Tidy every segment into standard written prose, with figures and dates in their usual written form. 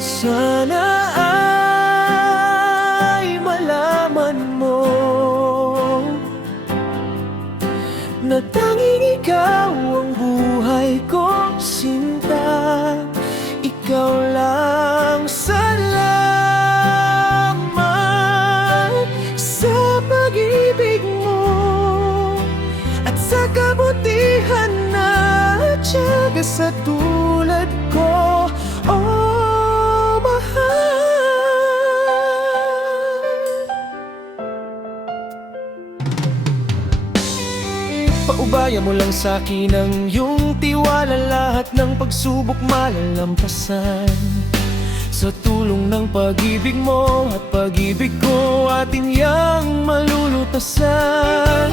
Sana ay malaman mo na tanging ikaw ang buhay ko, sinta. Ikaw lang, salamat sa pag-ibig mo at sa kabutihan na tiyaga sa tulad ko. Oh, mahal. Paubaya mo lang sa'kin ang iyong tiwala, lahat ng pagsubok malalampasan. Sa tulong ng pag-ibig mo at pag-ibig ko, atin yang malulutasan.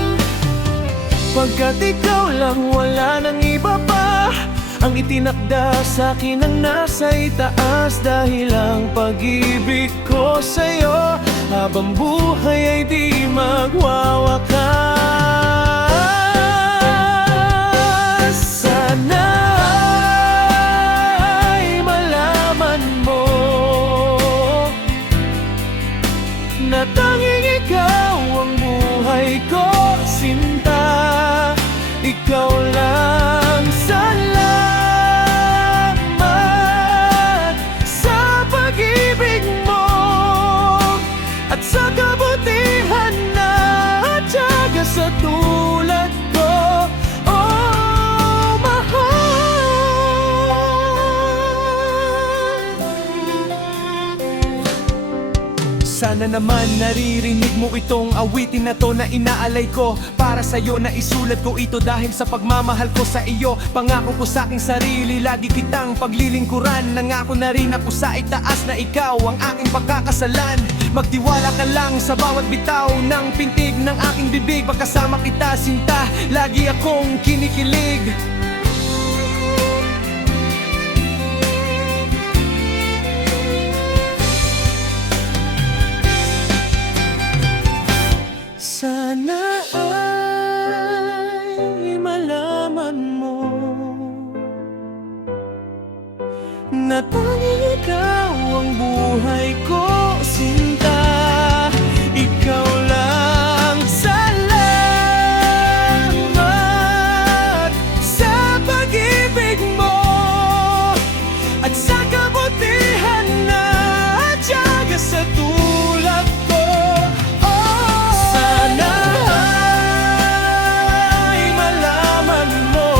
Pagkat ikaw lang, wala nang iba pa ang itinakda sa'kin ang nasa itaas. Dahil ang pag-ibig ko sa'yo habang buhay ay di magwawakas. Sana ay malaman mo na tanging ikaw ang buhay ko, sinta. Ikaw lang, salamat sa pag-ibig mo at sa kabutihan na tiyaga sa tulad ko. Oh, mahal. Sana naman naririnig mo itong awitin na to na inaalay ko. Para sa'yo na isulat ko ito dahil sa pagmamahal ko sa iyo. Pangako ko sa aking sarili, lagi kitang paglilingkuran. Nangako na rin ako sa itaas na ikaw ang aking pagkakasalan. Magtiwala ka lang sa bawat bitaw ng pintig ng aking bibig. Pagkasama kita, sinta, lagi akong kinikilig. Sana ay malaman mo na tanging ikaw ang buhay ko, sinta. Ikaw lang, salamat sa pag-ibig mo at sa kabutihan na tiyaga sa tulad ko. Sana ay malaman mo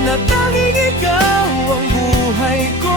na tanging ikaw ang buhay ko,